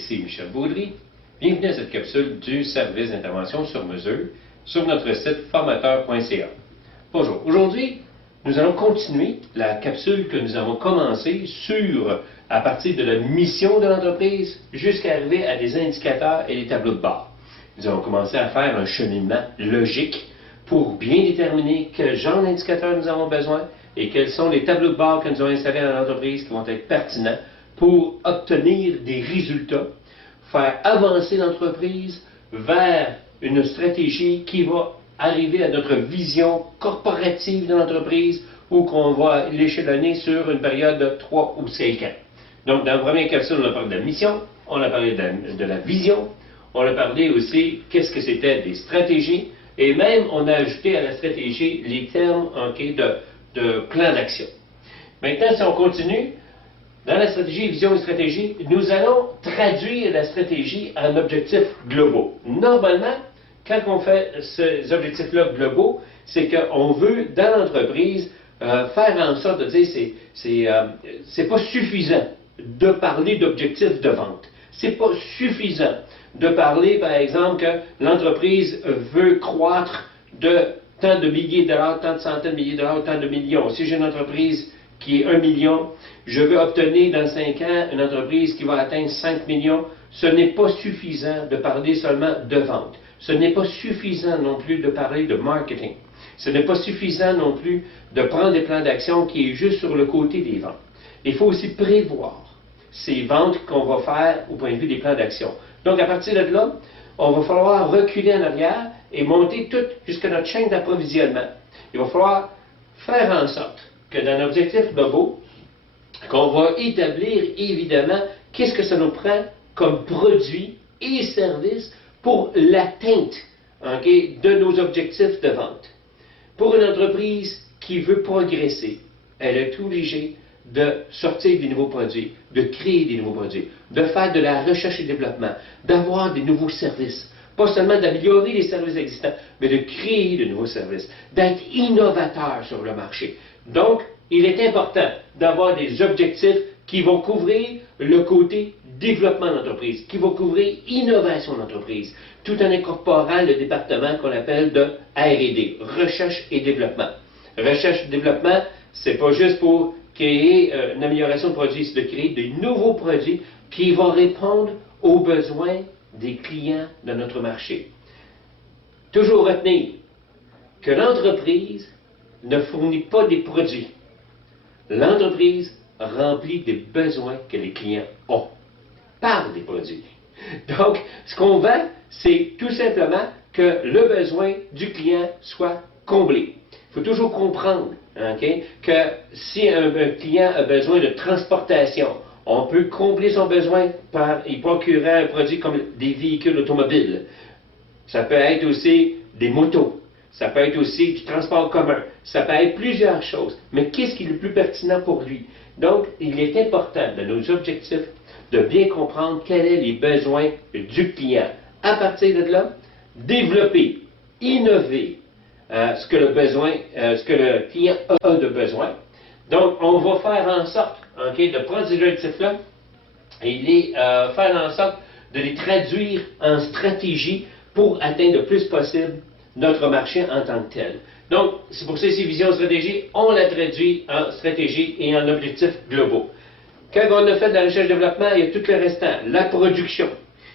ici Michel Baudry. Bienvenue à cette capsule du service d'intervention sur mesure sur notre site formateur.ca. Bonjour, aujourd'hui, nous allons continuer la capsule que nous avons commencée à partir de la mission de l'entreprise jusqu'à arriver à des indicateurs et des tableaux de bord. Nous allons commencer à faire un cheminement logique pour bien déterminer quel genre d'indicateurs nous avons besoin et quels sont les tableaux de bord que nous avons installés dans l'entreprise qui vont être pertinents pour obtenir des résultats, faire avancer l'entreprise vers une stratégie qui va arriver à notre vision corporative de l'entreprise ou qu'on va l'échelonner sur une période de 3 ou 5 ans. Donc, dans la première capsule, on a parlé de la mission, on a parlé de la vision, on a parlé aussi qu'est-ce que c'était des stratégies, et même on a ajouté à la stratégie les termes de plan d'action. Maintenant, si on continue, dans la stratégie, vision et stratégie, nous allons traduire la stratégie en objectifs globaux. Normalement, quand on fait ces objectifs-là globaux, c'est qu'on veut, dans l'entreprise, faire en sorte de dire c'est pas suffisant de parler d'objectifs de vente. C'est pas suffisant de parler, par exemple, que l'entreprise veut croître de tant de milliers de dollars, tant de centaines de milliers de dollars, tant de millions. Si j'ai une entreprise qui est 1 million, je veux obtenir dans 5 ans une entreprise qui va atteindre 5 millions. Ce n'est pas suffisant de parler seulement de vente. Ce n'est pas suffisant non plus de parler de marketing. Ce n'est pas suffisant non plus de prendre des plans d'action qui est juste sur le côté des ventes. Il faut aussi prévoir ces ventes qu'on va faire au point de vue des plans d'action. Donc, à partir de là, on va falloir reculer en arrière et monter tout jusqu'à notre chaîne d'approvisionnement. Il va falloir faire en sorte que dans l'objectif global, qu'on va établir évidemment qu'est-ce que ça nous prend comme produits et services pour l'atteinte de nos objectifs de vente. Pour une entreprise qui veut progresser, elle est obligée de sortir des nouveaux produits, de créer des nouveaux produits, de faire de la recherche et développement, d'avoir des nouveaux services. Pas seulement d'améliorer les services existants, mais de créer de nouveaux services, d'être innovateur sur le marché. Donc, il est important d'avoir des objectifs qui vont couvrir le côté développement d'entreprise, qui vont couvrir innovation d'entreprise, tout en incorporant le département qu'on appelle de R&D, recherche et développement. Recherche et développement, c'est pas juste pour créer une amélioration de produits, c'est de créer de nouveaux produits qui vont répondre aux besoins des clients de notre marché. Toujours retenir que l'entreprise ne fournit pas des produits. L'entreprise remplit des besoins que les clients ont par des produits. Donc, ce qu'on vend, c'est tout simplement que le besoin du client soit comblé. Il faut toujours comprendre que si un client a besoin de transportation, on peut combler son besoin par y procurer un produit comme des véhicules automobiles. Ça peut être aussi des motos. Ça peut être aussi du transport commun. Ça peut être plusieurs choses. Mais qu'est-ce qui est le plus pertinent pour lui? Donc, il est important dans nos objectifs de bien comprendre quels sont les besoins du client. À partir de là, développer, innover ce que le client a de besoin. Donc, on va faire en sorte de prendre ces objectifs-là et faire en sorte de les traduire en stratégie pour atteindre le plus possible notre marché en tant que tel. Donc, c'est pour ça que ces visions stratégie, on la traduit en stratégie et en objectifs globaux. Quand on a fait de la recherche-développement, il y a tout le restant, la production.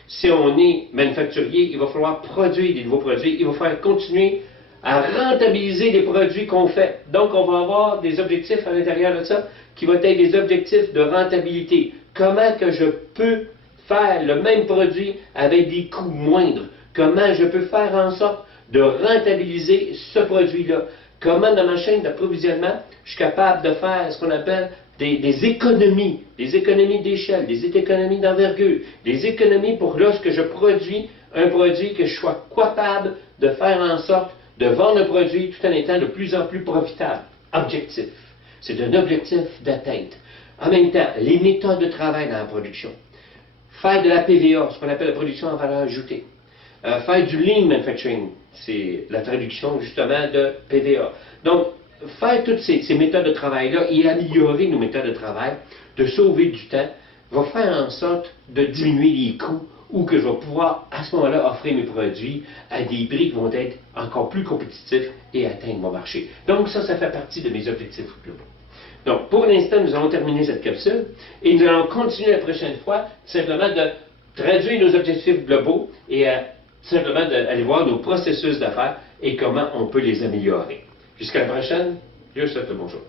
Si on est manufacturier, il va falloir produire des nouveaux produits, il va falloir continuer à rentabiliser les produits qu'on fait. Donc, on va avoir des objectifs à l'intérieur de ça qui vont être des objectifs de rentabilité. Comment que je peux faire le même produit avec des coûts moindres? Comment je peux faire en sorte de rentabiliser ce produit-là? Comment dans ma chaîne d'approvisionnement, je suis capable de faire ce qu'on appelle des économies d'échelle, des économies d'envergure, des économies pour lorsque je produis un produit que je sois capable de faire en sorte de vendre le produit tout en étant de plus en plus profitable. Objectif. C'est un objectif d'atteinte. En même temps, les méthodes de travail dans la production. Faire de la PVA, ce qu'on appelle la production en valeur ajoutée. Faire du lean manufacturing, c'est la traduction justement de PVA. Donc, faire toutes ces méthodes de travail-là et améliorer nos méthodes de travail, de sauver du temps, va faire en sorte de diminuer les coûts ou que je vais pouvoir à ce moment-là offrir mes produits à des prix qui vont être encore plus compétitifs et atteindre mon marché. Donc ça fait partie de mes objectifs globaux. Donc pour l'instant, nous allons terminer cette capsule et nous allons continuer la prochaine fois simplement de traduire nos objectifs globaux et simplement d'aller voir nos processus d'affaires et comment on peut les améliorer. Jusqu'à la prochaine, je vous souhaite le bonjour.